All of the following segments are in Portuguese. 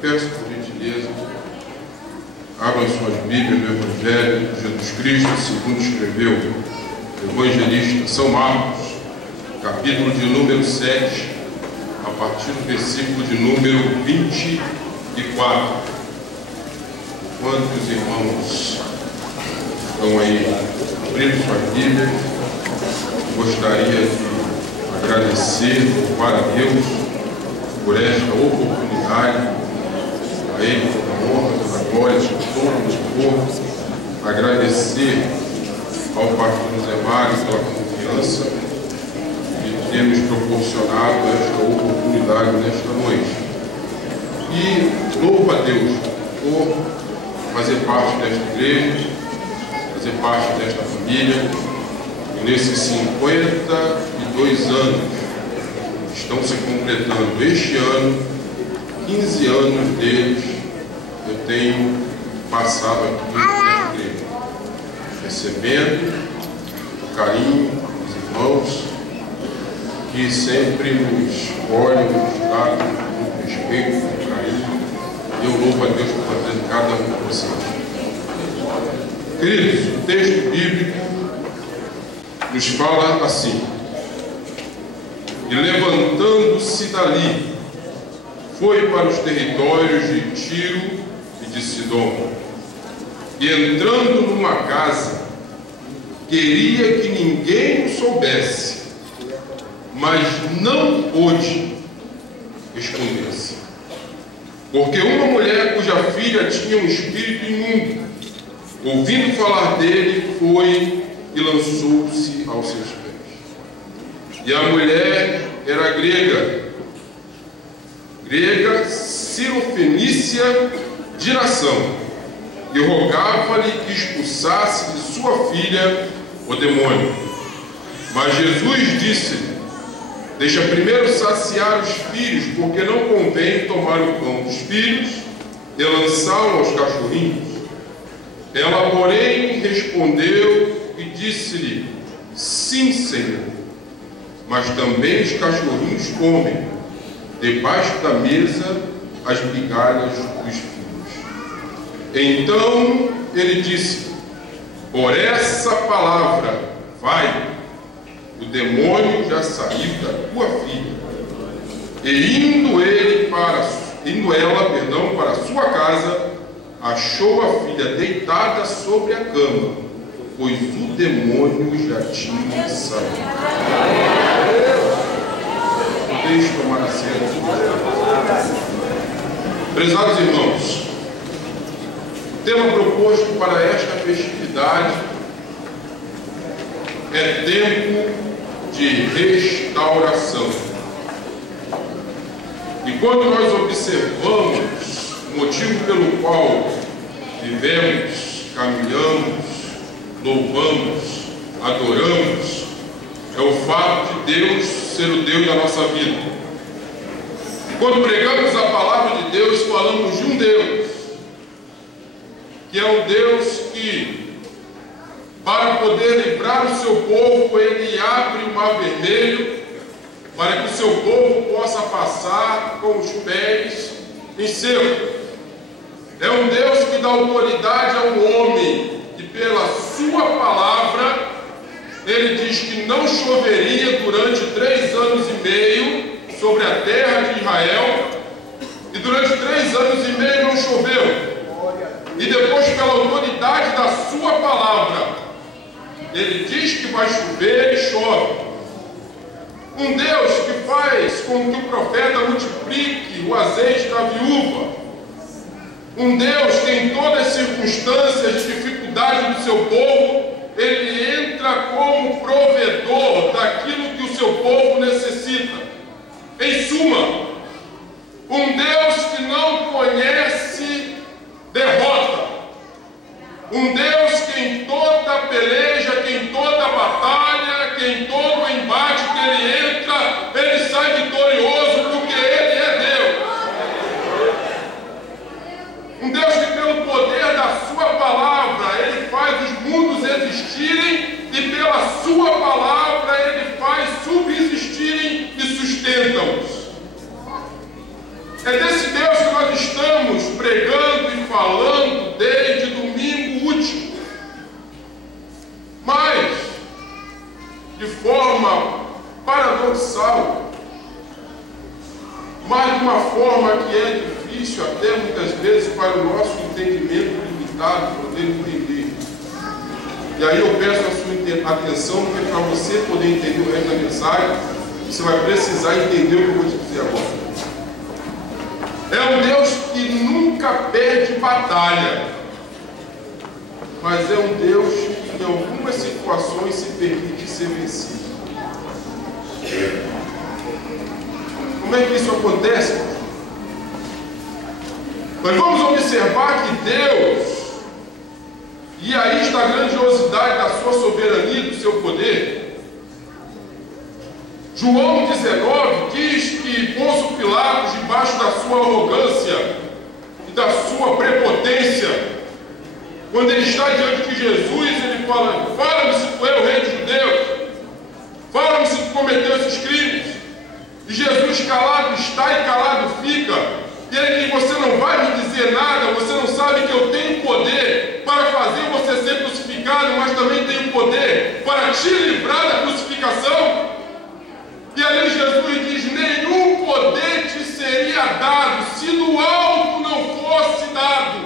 Peço por gentileza, abram suas Bíblias no Evangelho de Jesus Cristo, segundo escreveu o evangelista São Marcos, capítulo de número 7, a partir do versículo de número 24. Enquanto os irmãos estão aí abrindo suas Bíblias, gostaria de agradecer, louvar a Deus por esta oportunidade, a Ele pela honra, pela glória, por todo o povo, agradecer ao pastor José Mário pela confiança de ter nos proporcionado esta oportunidade nesta noite. E louvo a Deus por fazer parte desta igreja, fazer parte desta família, e nesses 52 anos estão se completando este ano, 15 anos deles eu tenho passado aqui na igreja, recebendo o carinho dos irmãos que sempre nos olham, nos tratam com respeito, com carinho, e eu louvo a Deus por fazer cada um de vocês. Queridos, o texto bíblico nos fala assim: e levantando-se dali, foi para os territórios de Tiro e de Sidom, e entrando numa casa, queria que ninguém o soubesse, mas não pôde esconder-se, porque uma mulher cuja filha tinha um espírito imundo, ouvindo falar dele, foi e lançou-se aos seus pés. E a mulher era grega cirofenícia de nação, e rogava-lhe que expulsasse de sua filha o demônio. Mas Jesus disse-lhe: deixa primeiro saciar os filhos, porque não convém tomar o pão dos filhos e lançá-lo aos cachorrinhos. Ela, porém, respondeu e disse-lhe: sim, Senhor, mas também os cachorrinhos comem debaixo da mesa as migalhas dos filhos. Então ele disse: por essa palavra, vai, o demônio já saiu da tua filha. E indo ela para sua casa, achou a filha deitada sobre a cama, pois o demônio já tinha saído. Deixe tomar assento. Prezados irmãos, o tema proposto para esta festividade é tempo de restauração. E quando nós observamos o motivo pelo qual vivemos, caminhamos, louvamos, adoramos, é o fato de Deus ser o Deus da nossa vida. E quando pregamos a palavra de Deus, falamos de um Deus, que é um Deus que, para poder livrar o seu povo, Ele abre o mar vermelho, para que o seu povo possa passar com os pés em seco. É um Deus que dá autoridade ao homem, e pela sua palavra, Ele diz que não choveria durante 3 anos e meio sobre a terra de Israel, e durante 3 anos e meio não choveu. E depois, pela autoridade da sua palavra, Ele diz que vai chover e chove. Um Deus que faz com que o profeta multiplique o azeite da viúva. Um Deus que em todas as circunstâncias de dificuldade do seu povo, Ele entra como provedor daquilo que o seu povo necessita. Em suma, um Deus que não conhece derrota. Um Deus que em toda peleja, que em toda batalha, que em todo embate que Ele entra, Ele sai vitorioso, porque Ele é Deus. Um Deus que pelo poder da sua palavra, Ele faz os mundos existirem, e pela sua palavra Ele faz subsistirem e sustentam-os. É desse Deus que nós estamos pregando e falando desde domingo último. Mas, de forma paradoxal, mas de uma forma que é difícil até muitas vezes para o nosso entendimento limitado poder entender. E aí eu peço a sua atenção, porque para você poder entender o resto da mensagem, você vai precisar entender o que eu vou te dizer agora. É um Deus que nunca perde batalha, mas é um Deus que em algumas situações se permite ser vencido. Como é que isso acontece? Nós vamos observar que Deus, e aí está a grandiosidade da sua soberania e do seu poder. João 19 diz que Pôncio Pilatos, debaixo da sua arrogância e da sua prepotência, quando ele está diante de Jesus, ele fala: fala-me se tu és o rei dos judeus, fala-me se tu cometeu esses crimes. E Jesus calado está e calado fica. E ele diz: você não vai me dizer nada, você não sabe que eu tenho poder para fazer você ser crucificado, mas também tenho poder para te livrar da crucificação? E ali Jesus diz: nenhum poder te seria dado se do alto não fosse dado.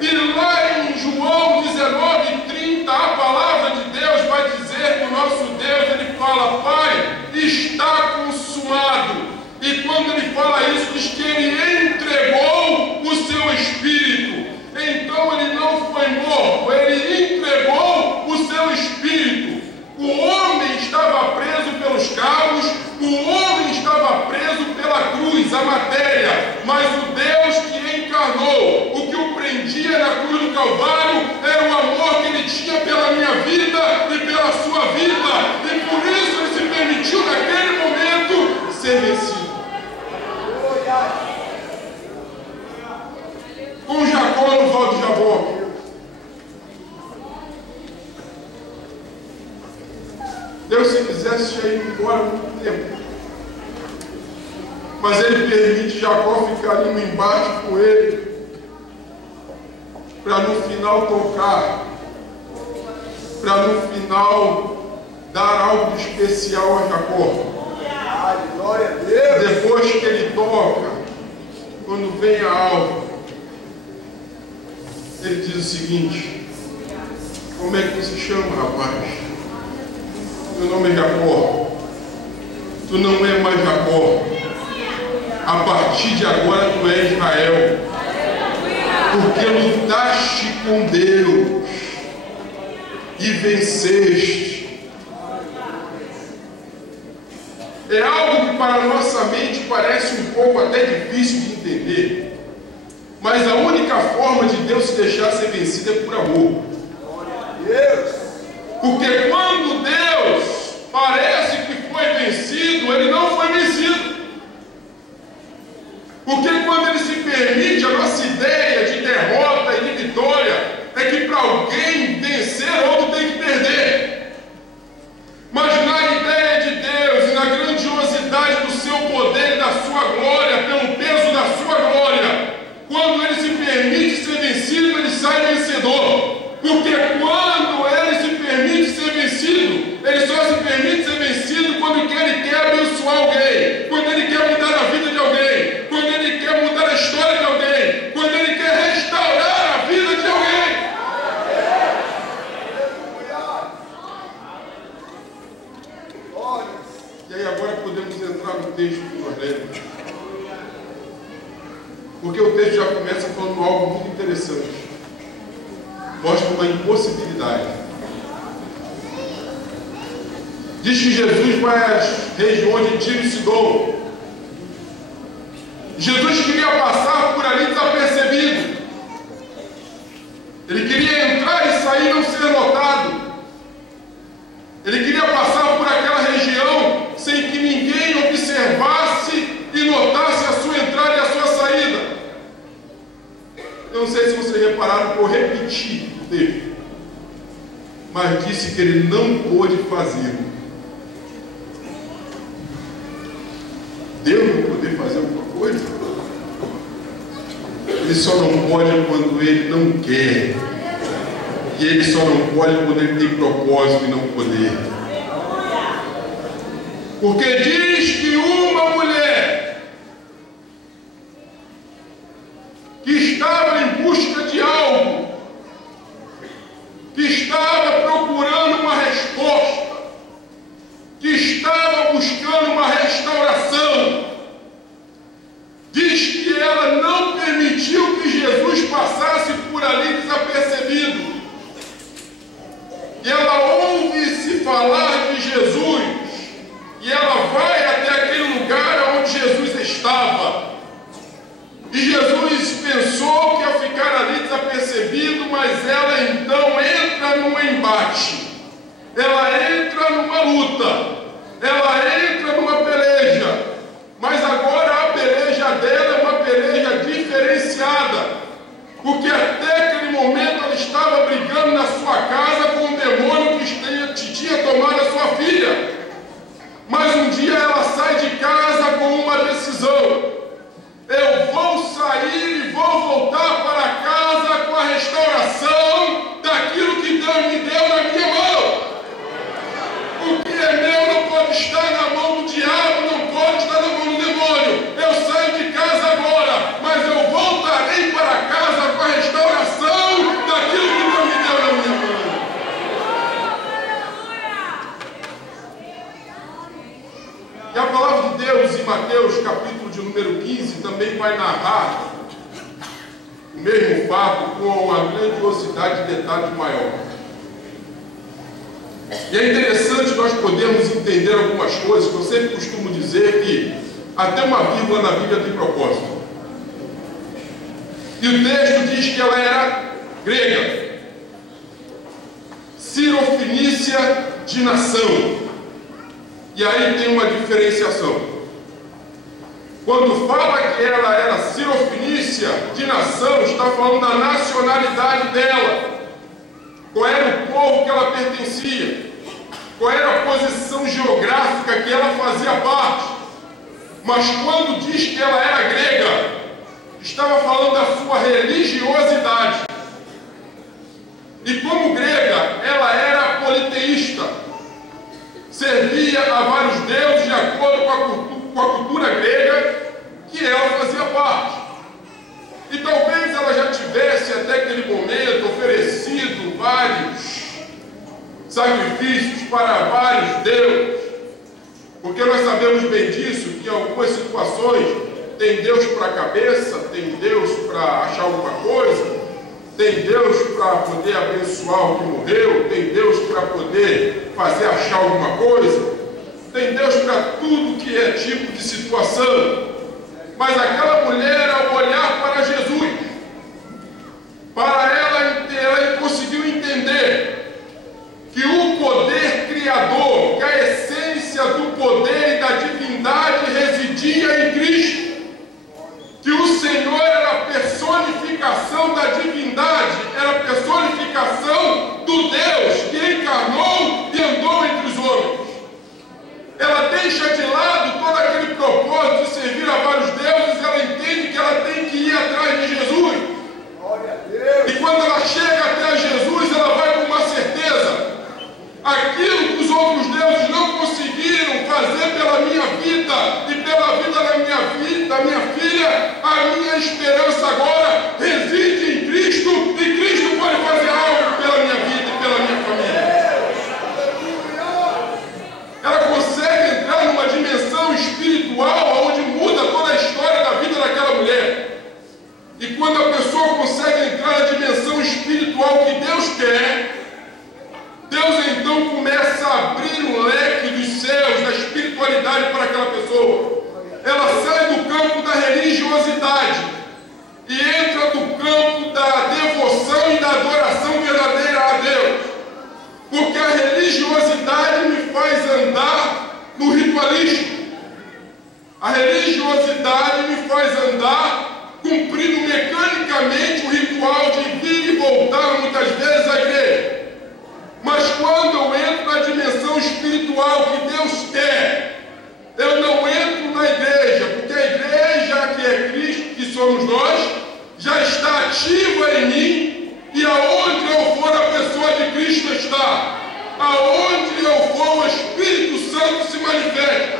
E lá em João 19:30, a palavra de Deus vai dizer que o nosso Deus, ele fala: Pai, está consumado. E quando ele fala isso, diz que ele entregou o seu Espírito. Então ele não foi morto, ele entregou o seu Espírito. O homem estava preso pelos cabos, o homem estava preso pela cruz, a matéria, mas o Deus que encarnou, o que o prendia na cruz do Calvário, era o amor que ele tinha pela minha vida e pela sua vida, e por isso ele se permitiu naquele momento ser vencido. Com Jacó no val de Jaboque, Deus, se quisesse, já ia embora há muito tempo. Mas ele permite Jacó ficar ali no embate com ele, para no final tocar, para no final dar algo especial a Jacó. Glória a Deus. Depois que ele toca, quando vem a alva, ele diz o seguinte: como é que tu se chama, rapaz? Meu nome é Jacó. Tu não é mais Jacó. A partir de agora tu és Israel. Porque lutaste com Deus e venceste. É algo que para a nossa mente parece um pouco até difícil de entender. Mas a única forma de Deus se deixar ser vencido é por amor. Porque quando Deus parece que foi vencido, ele não foi vencido. Porque quando ele se permite, a nossa ideia de derrota e de vitória é que para alguém vencer, outro tem que perder. Mas na ideia de Deus e na grandiosidade do seu poder e da sua glória, pelo peso da sua glória, quando ele se permite ser vencido, ele sai vencedor. Porque quando ele se permite ser vencido, ele só se permite ser vencido quando ele quer abençoar alguém, quando ele quer mudar a vida de alguém, quando ele quer mudar a história de alguém, quando ele quer restaurar a vida de alguém. E aí agora podemos entrar no texto que nós lemos. Porque o texto já começa falando algo muito interessante. Mostra uma impossibilidade. Diz que Jesus vai às regiões de Tiro e Sidom. Jesus queria passar por ali desapercebido. Ele queria entrar e sair e não ser notado. Ele queria passar por aquela região sem que ninguém observasse e notasse a sua entrada e a sua saída. Eu não sei se vocês repararam que eu repeti o texto, mas disse que ele não pôde fazê-lo. Deus não poder fazer alguma coisa? Ele só não pode quando ele não quer. E ele só não pode quando ele tem propósito e não poder. Porque diz que uma mulher que estava em busca de algo, que estava procurando uma resposta, que estava buscando uma restauração, diz que ela não permitiu que Jesus passasse por ali desapercebido. E ela ouve se falar de Jesus, e ela vai até aquele lugar onde Jesus estava. E Jesus pensou que ia ficar ali desapercebido, mas ela então entra num embate, ela entra numa luta, ela entra numa peleja, mas agora a peleja dela é uma peleja diferenciada, porque até aquele momento ela estava brigando na sua casa com um demônio que tinha tomado a sua filha. Mas um dia ela sai de casa com uma decisão: eu vou sair e vou voltar para casa com a restauração daquilo que Deus me deu na minha mão. O que é meu não pode estar na mão do diabo, não pode estar na mão do demônio. Eu saio de casa agora, mas eu voltarei para casa com a restauração daquilo que Deus me deu na minha mão. E a palavra de Deus em Mateus, capítulo de número 15, também vai narrar o mesmo fato com uma grandiosidade de detalhe maior. E é interessante nós podermos entender algumas coisas, que eu sempre costumo dizer que até uma vírgula na Bíblia tem propósito. E o texto diz que ela era grega, Sirofenícia de nação. E aí tem uma diferenciação. Quando fala que ela era Sirofenícia de nação, está falando da nacionalidade dela. Qual era o povo que ela pertencia? Qual era a posição geográfica que ela fazia parte? Mas quando diz que ela era grega, estava falando da sua religiosidade. E como grega, ela era politeísta. Servia a vários deuses de acordo com a cultura grega que ela fazia parte. E talvez ela já tivesse até aquele momento oferecido vários sacrifícios para vários deuses, porque nós sabemos bem disso, que em algumas situações tem Deus para a cabeça, tem Deus para achar alguma coisa, tem Deus para poder abençoar o que morreu, tem Deus para poder fazer achar alguma coisa, tem Deus para tudo que é tipo de situação. Mas aquela mulher, ao olhar para Jesus, para ela conseguiu entender que o poder criador, que a essência do poder e da divindade residia em Cristo, que o Senhor era a personificação da divindade, era a personificação do Deus que encarnou e andou entre os homens. Ela deixa de lado todo aquele propósito de servir a vários deuses, ela entende que ela tem que ir atrás de Jesus. E quando ela chega até Jesus, ela vai com uma certeza: aquilo que os outros deuses não conseguiram fazer pela minha vida e pela vida da minha filha, a minha esperança agora reside em Cristo, e Cristo pode fazer algo pela minha vida e pela minha família. Ela consegue entrar numa dimensão espiritual onde muda toda a história da vida daquela mulher. E quando a pessoa consegue entrar na dimensão espiritual que Deus quer, Deus então começa a abrir um leque dos céus, da espiritualidade para aquela pessoa. Ela sai do campo da religiosidade e entra no campo da devoção e da adoração verdadeira a Deus. Porque a religiosidade me faz andar no ritualismo. A religiosidade me faz andar cumprindo mecanicamente o ritual de vir e voltar muitas vezes à igreja. Mas quando eu entro na dimensão espiritual que Deus quer, eu não entro na igreja, porque a igreja que é Cristo, que somos nós, já ativa em mim, e aonde eu for a pessoa de Cristo está. Aonde eu for, o Espírito Santo se manifesta.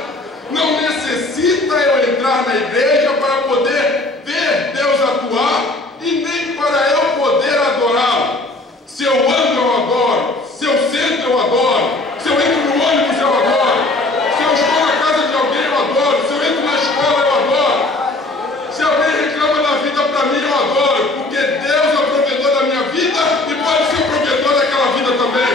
Não necessita eu entrar na igreja para poder ver Deus atuar e nem para eu poder adorá-lo. Se eu ando, eu adoro. Se eu sento, eu adoro. Se eu entro no ônibus, eu adoro. Se eu estou na casa de alguém, eu adoro. Se eu entro na escola, eu adoro. Se alguém reclama da vida para mim, eu adoro. Porque Deus é o provedor da minha vida e pode ser o provedor daquela vida também.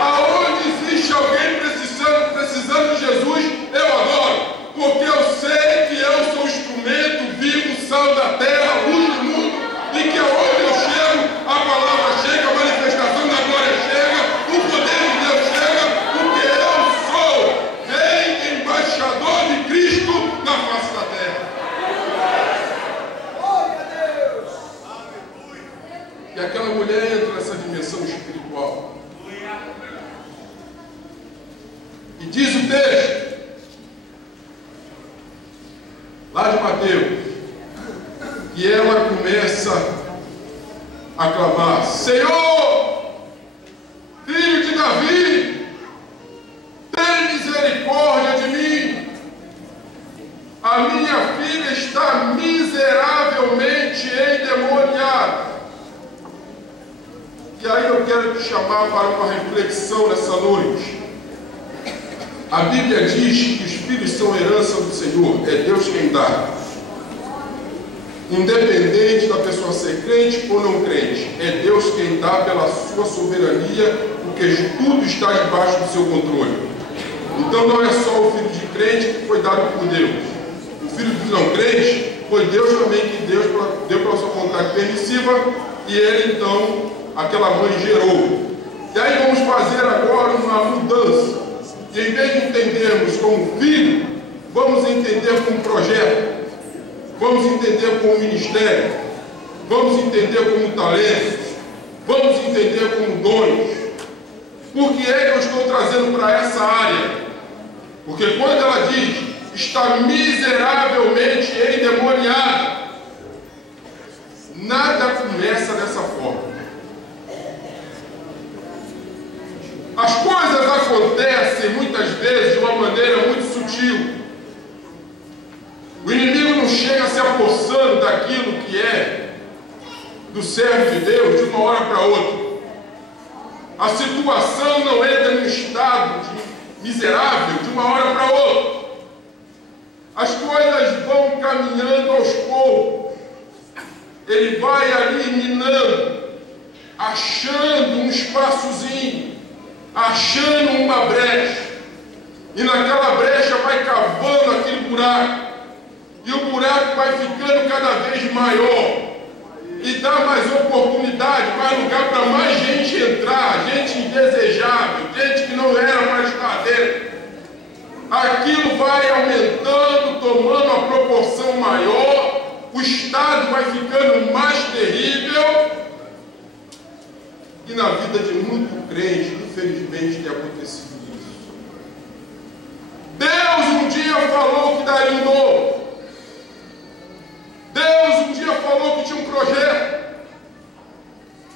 Aonde existe alguém precisando de Jesus, eu adoro. Porque eu sei que eu sou instrumento vivo, sal da terra, luz do mundo. E que aonde eu chego, a palavra chega, a manifestação da glória chega, o poder de Deus chega, porque eu sou rei, embaixador de Cristo na face da terra. E aquela mulher entra nessa dimensão espiritual. E diz o texto, lá de Mateus, que ela começa a clamar: Senhor, filho de Davi, tem misericórdia de mim. A minha filha está miseravelmente endemoniada. E aí eu quero te chamar para uma reflexão nessa noite. A Bíblia diz que os filhos são herança do Senhor, é Deus quem dá. Independente da pessoa ser crente ou não crente, é Deus quem dá pela sua soberania, porque tudo está debaixo do seu controle. Então não é só o filho de crente que foi dado por Deus. O filho de não crente foi Deus também que Deus deu pela sua vontade permissiva, e ele então, aquela mãe gerou. E aí vamos fazer agora uma mudança. E em vez de entendermos como filho, vamos entender como projeto, vamos entender como ministério, vamos entender como talento, vamos entender como dons. Por que é que eu estou trazendo para essa área? Porque quando ela diz, está miseravelmente endemoniada, nada começa dessa forma. As coisas acontecem muitas vezes de uma maneira muito sutil. O inimigo não chega se apossando daquilo que é do servo de Deus de uma hora para outra. A situação não entra num estado miserável de uma hora para outra. As coisas vão caminhando aos poucos. Ele vai ali minando, achando um espaçozinho, achando uma brecha, e naquela brecha vai cavando aquele buraco, e o buraco vai ficando cada vez maior, e dá mais oportunidade, mais lugar para mais gente entrar, gente indesejável, gente que não era para estar dentro. Aquilo vai aumentando, tomando uma proporção maior, o estado vai ficando mais terrível. E na vida de muito crente, infelizmente, tem acontecido isso. Deus um dia falou que daria um dom. Deus um dia falou que tinha um projeto.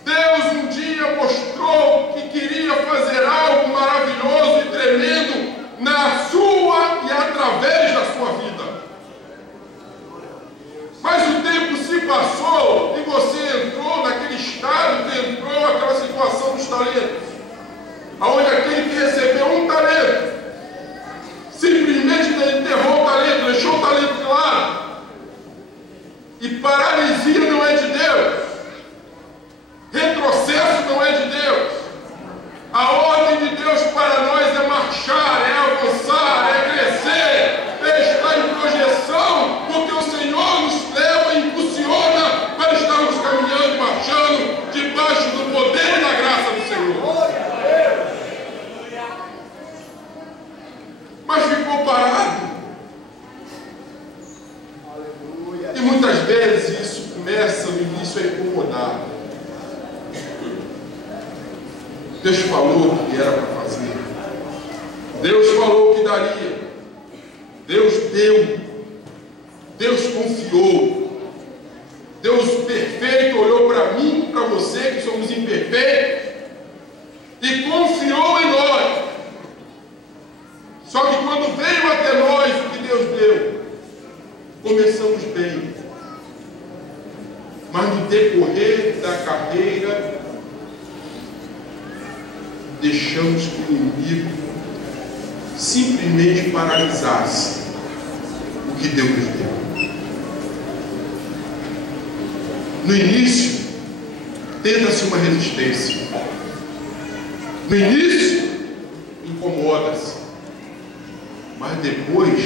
Deus um dia mostrou que queria fazer algo maravilhoso e tremendo na sua e através da sua vida. Mas o tempo se passou e você entrou naquele estado, entrou aquela situação dos talentos, onde aquele que recebeu um talento simplesmente enterrou o talento, deixou o talento de lado. E paralisia não é de Deus, retrocesso não é de Deus. A ordem de Deus para nós é marchar, é avançar, é crescer, é estar em projeção, porque o Senhor nos leva e impulsiona para estarmos caminhando, marchando, debaixo do poder e da graça do Senhor. Mas ficou parado. E muitas vezes isso começa no início a incomodar. Deus falou o que era para fazer. Deus falou o que daria. Deus deu. Deus confiou. Deus perfeito olhou para mim, para você, que somos imperfeitos, e confiou em nós. Só que quando veio até nós o que Deus deu, começamos bem. Mas no decorrer da carreira, deixamos que o inimigo simplesmente paralisasse o que Deus nos deu. No início, tenta-se uma resistência. No início, incomoda-se. Mas depois,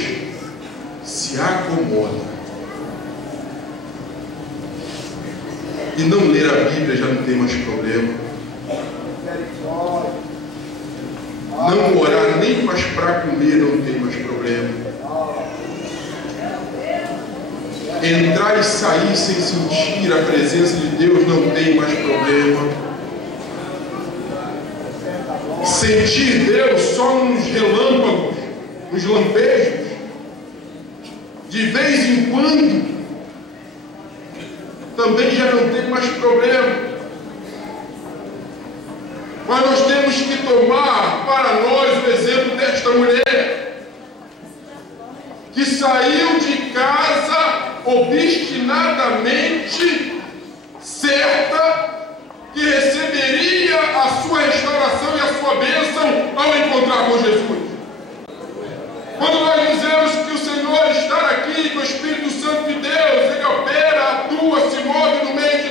se acomoda. E não ler a Bíblia já não tem mais problema. Não orar nem mais para comer não tem mais problema. Entrar e sair sem sentir a presença de Deus não tem mais problema. Sentir Deus só nos relâmpagos, nos lampejos, de vez em quando, também já não tem mais problema. Mas nós temos que tomar para nós o exemplo desta mulher, que saiu de casa obstinadamente certa que receberia a sua restauração e a sua bênção ao encontrar com Jesus. Quando nós dizemos que o Senhor está aqui, que o Espírito Santo de Deus, Ele opera, atua, se move no meio de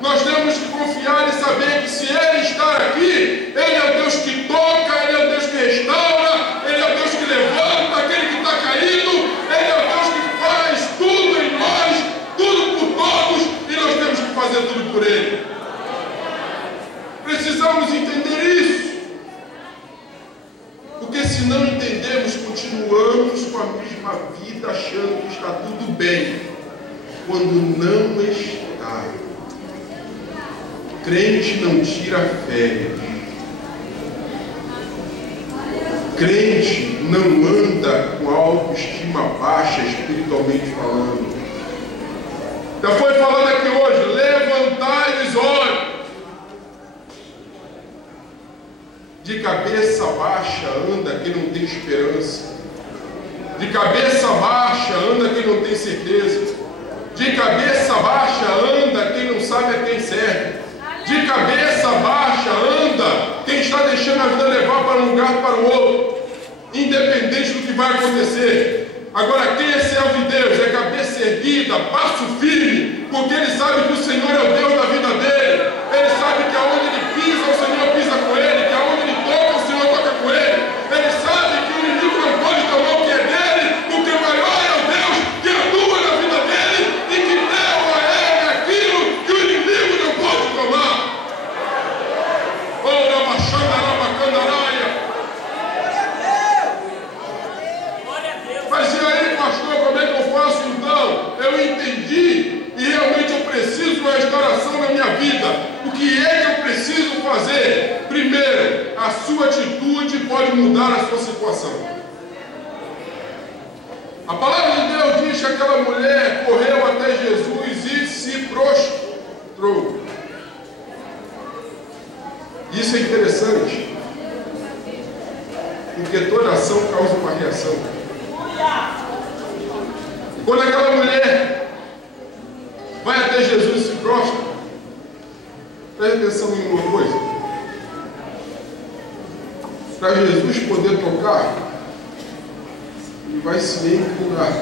nós temos que confiar e saber que se Ele está aqui, Ele é o Deus que toca, Ele é o Deus que restaura, Ele é o Deus que levanta aquele que está caído, Ele é o Deus que faz tudo em nós, tudo por todos, e nós temos que fazer tudo por Ele. Precisamos entender isso. Porque se não entendemos, continuamos com a mesma vida, achando que está tudo bem, quando não está. Crente não tira férias. Crente não anda com a autoestima baixa, espiritualmente falando. Já foi falado aqui hoje, levantai os olhos. De cabeça baixa anda quem não tem esperança. De cabeça baixa anda quem não tem certeza. De cabeça baixa anda quem não sabe a quem serve. De cabeça baixa anda quem está deixando a vida levar para um lugar para o outro, independente do que vai acontecer. Agora, quem é servo de Deus? É cabeça erguida, passo firme, porque ele sabe que o Senhor é o Deus da vida dele. Ele sabe que aonde ele pisa, o Senhor pisa com ele, que aonde ele toca, o Senhor toca com ele. Ele sabe que o inimigo não pode tomar o que é dele, porque o maior é o Deus que atua na vida dele e que deu a ele aquilo que o inimigo não pode tomar. Ora, baixando a bacandaraia. Mas e aí, pastor, como é que eu faço então? Eu entendi e realmente eu preciso de uma restauração na minha vida. O que é que eu preciso fazer? Primeiro, a sua atitude pode mudar a sua situação. A palavra de Deus diz que aquela mulher correu até Jesus e se prostrou. Isso é interessante, porque toda ação causa uma reação. Quando aquela mulher vai até Jesus e se prostra, preste atenção em uma coisa. Para Jesus poder tocar, ele vai se inclinar,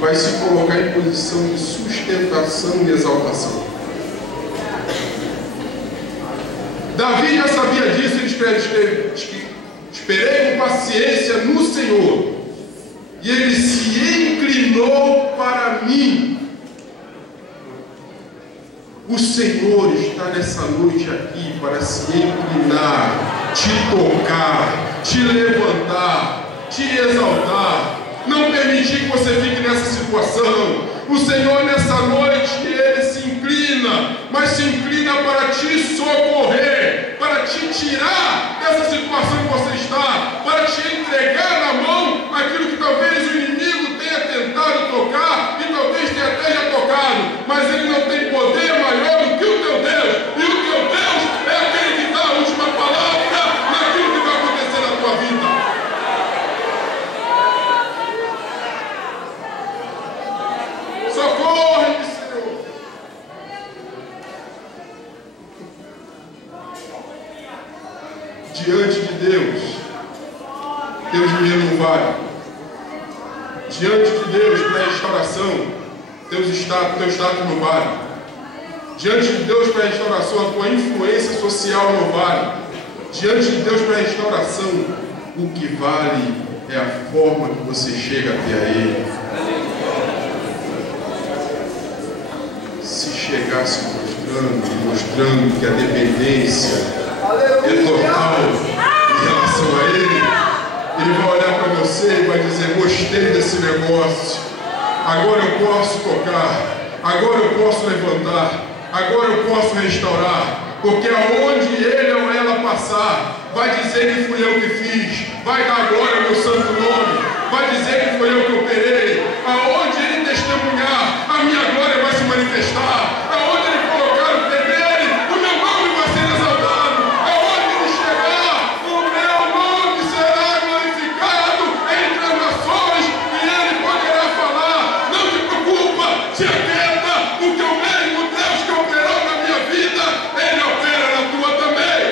vai se colocar em posição de sustentação e exaltação. Davi já sabia disso, ele escreve: esperei com paciência no Senhor, e ele se inclinou para mim. O Senhor está nessa noite aqui para se inclinar, te tocar, te levantar, te exaltar, não permitir que você fique nessa situação. O Senhor nessa noite, Ele se inclina, mas se inclina para te socorrer, para te tirar dessa situação que você está, para te entregar na mão aquilo que talvez o inimigo tenha tentado tocar vale. Diante de Deus, para restauração, teu status no vale. Diante de Deus, para restauração, a tua influência social no vale. Diante de Deus, para restauração, o que vale é a forma que você chega até a Ele. Se chegasse mostrando que a dependência é total em relação a Ele, Ele vai olhar para você e vai dizer: gostei desse negócio, agora eu posso tocar, agora eu posso levantar, agora eu posso restaurar, porque aonde Ele ou ela passar, vai dizer que fui eu que fiz, vai dar glória ao meu santo nome, vai dizer que foi eu que operei. Aonde Ele testemunhar, a minha glória vai se manifestar. Aonde Ele colocar o pé dele, o meu nome vai ser exaltado. Aonde Ele chegar, o meu nome será glorificado entre as nações, e Ele poderá falar: não te preocupa, se aquieta, porque o mesmo Deus que operou na minha vida, Ele opera na tua também.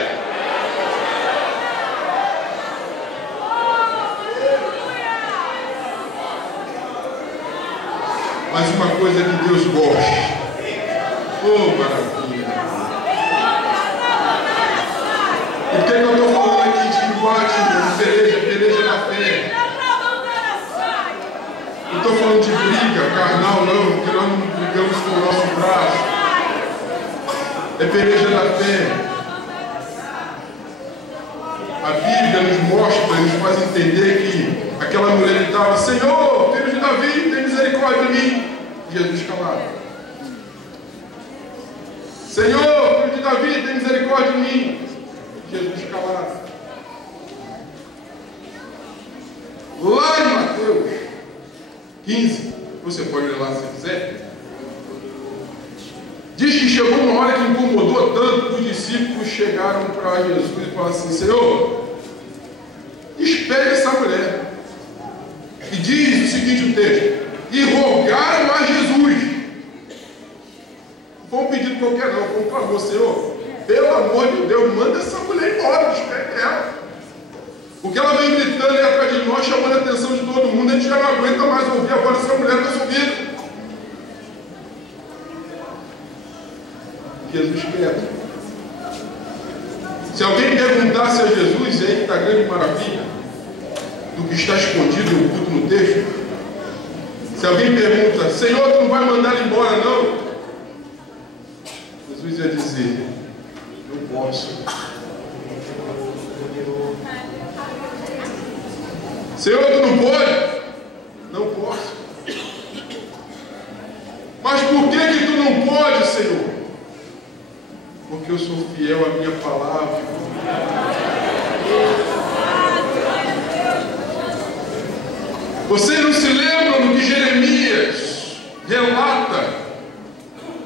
Mas uma coisa que Deus gosta. Oh, maravilha. E por que eu estou falando aqui de embate, peleja na fé? Não estou falando de briga carnal, não, porque nós não brigamos com o nosso braço. É peleja na fé. A Bíblia nos mostra, nos faz entender que aquela mulher estava: Senhor, filho de Davi, tem misericórdia de mim. Jesus calado. Senhor, filho de Davi, tem misericórdia de mim. Jesus calado. Lá em Mateus 15, você pode ler lá se quiser, diz que chegou uma hora que incomodou tanto que os discípulos chegaram para Jesus e falaram assim: Senhor, espere essa mulher. E diz o seguinte o texto: e rogaram a Jesus. Não foi um pedido qualquer não, foi um clamor: Senhor, pelo amor de Deus, manda essa mulher embora, espere ela. Porque ela vem gritando aí atrás de nós, chamando a atenção de todo mundo, a gente já não aguenta mais ouvir a voz dessa mulher no nosso ouvido. Jesus quieto. Se alguém perguntasse a Jesus, e aí que está a grande maravilha do que está escondido e oculto no texto, se alguém pergunta: Senhor, tu não vai mandar ele embora não? Jesus ia dizer: eu posso. Senhor, tu não pode? Não posso. Mas por que tu não pode, Senhor? Porque eu sou fiel à minha palavra. Vocês não se lembram do que Jeremias relata?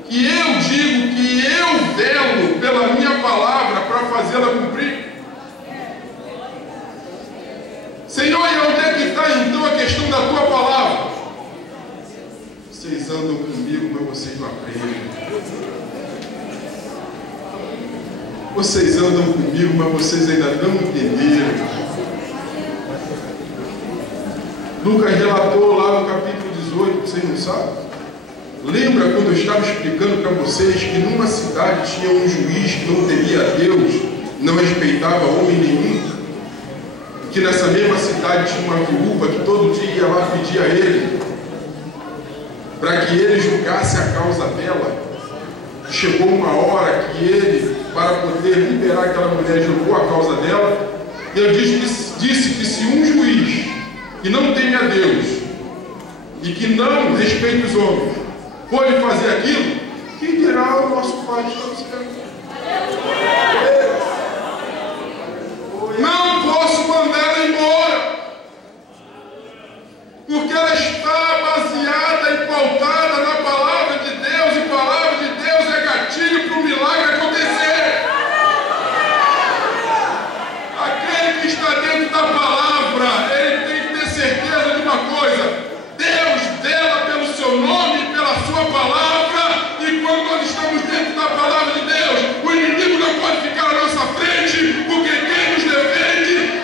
Que eu digo que eu velo pela minha palavra para fazê-la cumprir? Senhor, e onde é que está então a questão da tua palavra? Vocês andam comigo, mas vocês não aprendem. Vocês andam comigo, mas vocês ainda não entenderam. Lucas relatou lá no capítulo 18, vocês não sabem? Lembra quando eu estava explicando para vocês que numa cidade tinha um juiz que não temia a Deus, não respeitava homem nenhum? Que nessa mesma cidade tinha uma viúva que todo dia ia lá pedir a ele para que ele julgasse a causa dela. Chegou uma hora que ele, para poder liberar aquela mulher, julgou a causa dela. E eu disse que se um juiz que não teme a Deus e que não respeita os homens pode fazer aquilo, que dirá o nosso Pai que está no céu? Não posso mandar ela embora, porque ela está baseada e pautada na palavra de Deus, e palavra de Deus é gatilho para o milagre acontecer. Aquele que está dentro da palavra, ele tem que ter certeza de uma coisa: Deus vela pelo seu nome e pela sua palavra, e quando nós estamos dentro da palavra de Deus, o inimigo não pode ficar à nossa frente, porque quem nos defende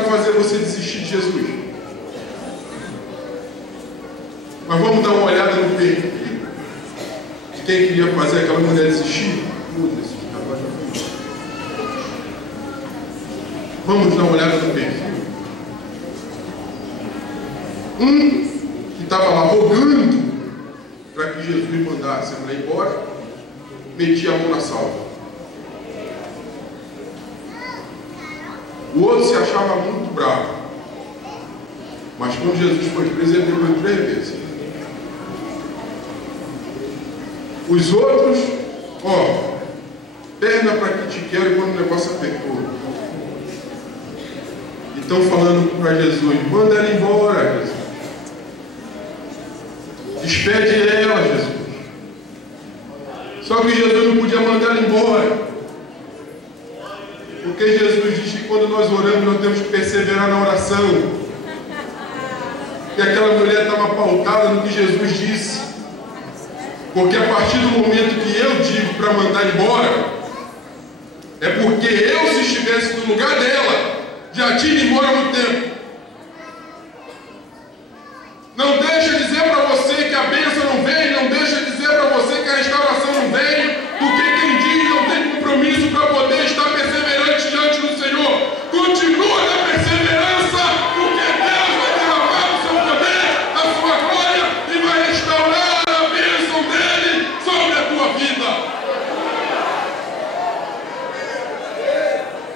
tentar fazer você desistir de Jesus. Mas vamos dar uma olhada no perfil de quem queria fazer aquela mulher desistir. Vamos dar uma olhada no perfil. Um que estava lá rogando para que Jesus mandasse a mulher embora, metia a mão na salva. O outro se achava muito bravo. Mas quando Jesus foi preso, ele depois 3 vezes. Os outros, perna para que te quero quando o negócio apertou. E estão falando para Jesus, manda ela embora, Jesus. Despede ela, Jesus. Só que Jesus não podia mandar ela embora. Porque Jesus diz que quando nós oramos, nós temos que perseverar na oração. E aquela mulher estava pautada no que Jesus disse. Porque a partir do momento que eu digo para mandar embora, é porque eu, se estivesse no lugar dela, já tinha ido embora há muito tempo. Não deixa dizer para você que a bênção não vem, não deixa dizer para você que a restauração não vem, porque quem diz não tem compromisso para poder estar perseverante diante do Senhor. Continua na perseverança, porque Deus vai derramar o seu poder, a sua glória, e vai restaurar a bênção dele sobre a tua vida.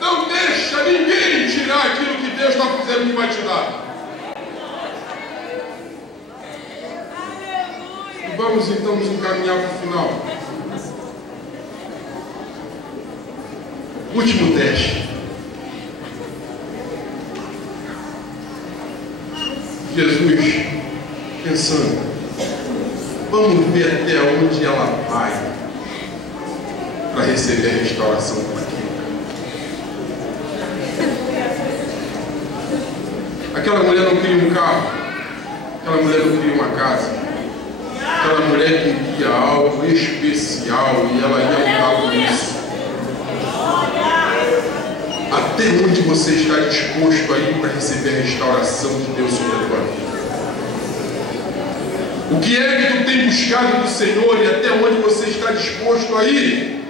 Não deixa ninguém tirar aquilo que Deus está fazendo que vai te dar. Vamos então nos encaminhar para o final. Último teste. Jesus pensando, vamos ver até onde ela vai para receber a restauração daquilo. Aquela mulher não queria um carro, aquela mulher não queria uma casa. Aquela mulher queria algo especial e ela ia lutar por isso. Até onde você está disposto a ir para receber a restauração de Deus sobre a tua vida? O que é que tu tem buscado do Senhor e até onde você está disposto a ir?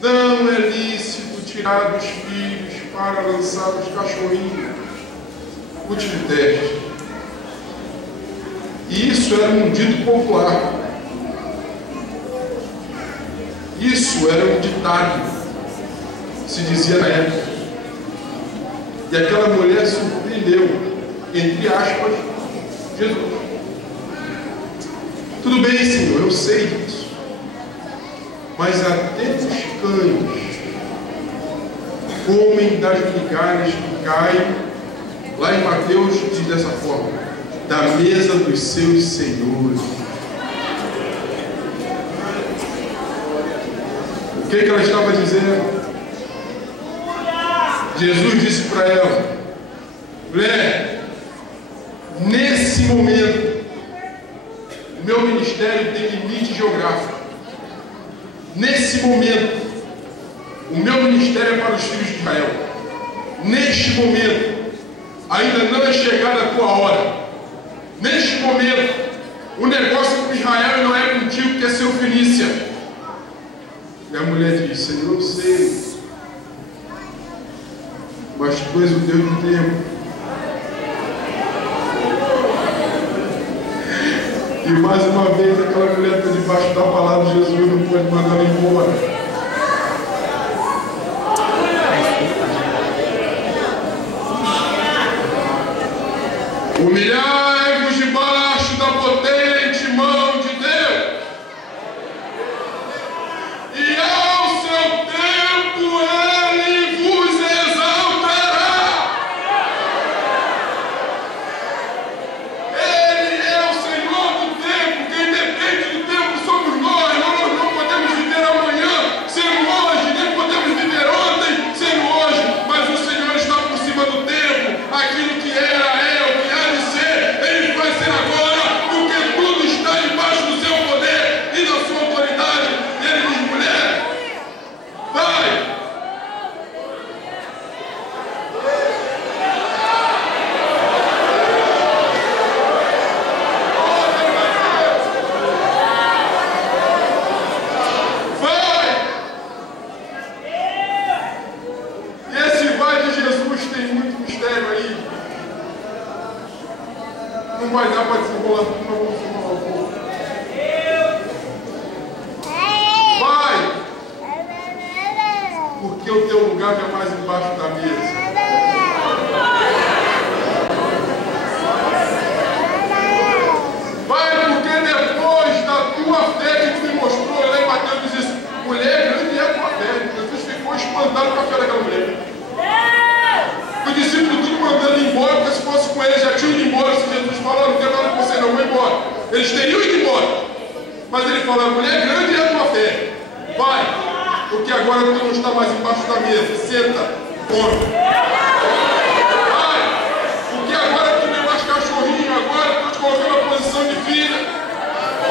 Não é lícito tirar dos filhos para lançar os cachorrinhos. Último teste. E isso era um dito popular. Isso era um ditado, se dizia na época. E aquela mulher surpreendeu, entre aspas, Jesus. Tudo bem, Senhor, eu sei disso. Mas até os cães comem das migalhas que caem. Lá em Mateus diz dessa forma: da mesa dos seus senhores. O que ela estava dizendo? Jesus disse para ela: mulher, nesse momento, o meu ministério tem limite geográfico. Nesse momento, o meu ministério é para os filhos de Israel. Neste momento, ainda não é chegada a tua hora. Neste momento, o negócio com Israel não é contigo, que é seu Fenícia. E a mulher diz: Senhor, eu sei, mas tu és o Deus do tempo. E mais uma vez, aquela mulher está debaixo da palavra de Jesus, não pode mandar ela embora. Humilhai-vos debaixo da potente mão de Deus, e ao seu tempo Ele vos exaltará. Ele é o Senhor do tempo. Quem depende do tempo somos nós. Nós não podemos viver amanhã Mas ele fala: mulher, grande é a tua fé. Vai, porque agora tu não está mais embaixo da mesa. Senta, come. Vai, porque agora tu não é mais cachorrinho. Agora tu te colocou na posição de filha.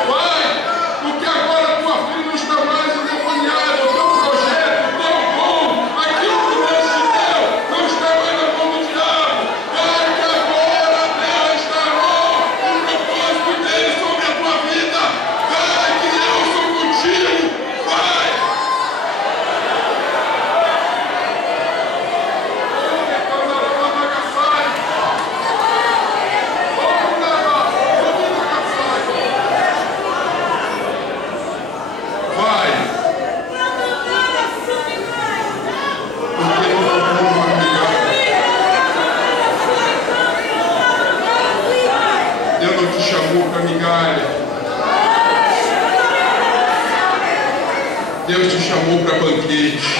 Vai, porque agora tua filha não está mais endemoniada. O teu projeto, o teu dom, aquilo que Deus te deu, não está mais na mão do diabo. Vai, que agora Deus restaurou o propósito dele sobre a tua vida. Vai, que eu sou contigo. Vai. Deus te chamou para banquete.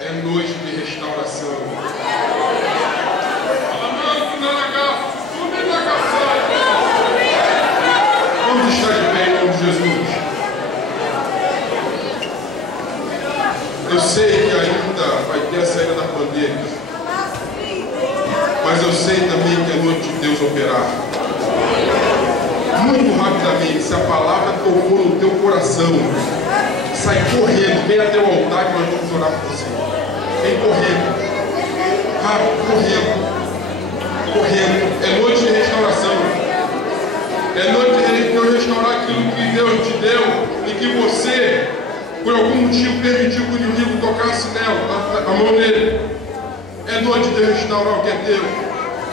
É noite de restauração. Vamos estar de pé em nome de Jesus. Eu sei que ainda vai ter a saída da pandemia, mas eu sei também que é noite de Deus operar. Muito rapidamente, se a palavra tocou no teu coração, sai correndo, vem até o altar que nós vamos orar por você. Vem correndo, rápido, correndo. É noite de restauração. É noite de Deus restaurar aquilo que Deus te deu e que você, por algum motivo, permitiu que o inimigo tocasse nela, a mão dele. É noite de restaurar o que é teu.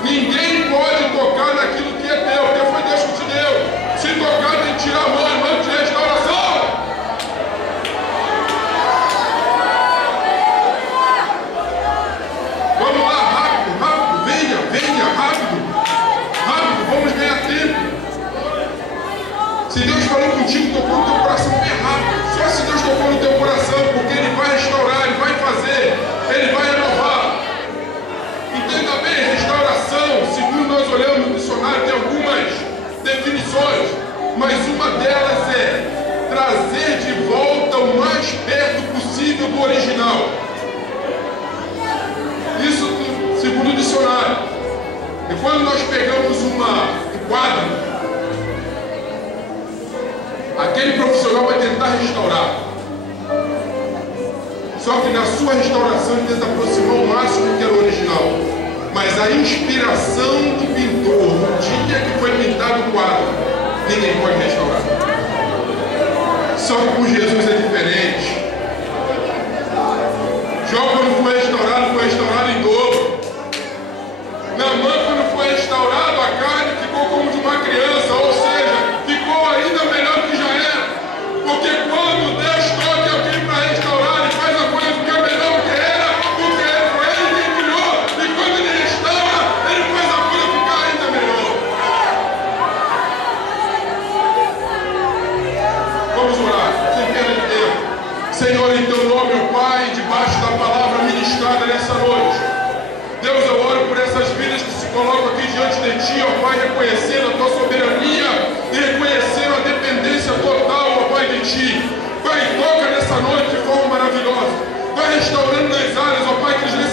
Ninguém pode tocar naquilo que é teu, porque foi Deus que te deu. Se tocar, tem que tirar a mão, é noite de restauração. Vamos lá, rápido, venha, rápido, vamos ganhar tempo. Se Deus falou contigo, tocou no teu coração, é rápido. Só se Deus tocou no teu coração, porque Ele vai restaurar, Ele vai fazer, Ele vai renovar. Entenda bem, restauração, segundo nós olhamos no dicionário, tem algumas definições, mas uma delas é trazer de volta o mais perto possível do original. Isso segundo o dicionário. E quando nós pegamos um quadro, aquele profissional vai tentar restaurar. Só que na sua restauração ele tenta aproximar o máximo que era o original. Mas a inspiração do pintor, no dia que foi pintado o quadro, ninguém pode restaurar. Só que com Jesus é diferente. Jó, quando foi restaurado em dobro. Naamã, quando foi restaurado, a carne ficou como de uma criança, ou seja, ficou ainda melhor do que já era. Porque quando Deus toca alguém para restaurar, Ele faz a coisa ficar melhor do que era, porque foi Ele quem criou. E quando Ele restaura, Ele faz a coisa ficar ainda melhor. Vamos orar, sem perda de tempo. Senhor, em Teu nome, ó Pai, debaixo da palavra ministrada nessa noite. Deus, eu oro por essas vidas que se colocam aqui diante de Ti, ó Pai, reconhecendo a Tua soberania e reconhecendo a dependência total, ó Pai, de Ti. Pai, toca nessa noite de forma maravilhosa. Vai restaurando nas áreas, ó Pai, que eles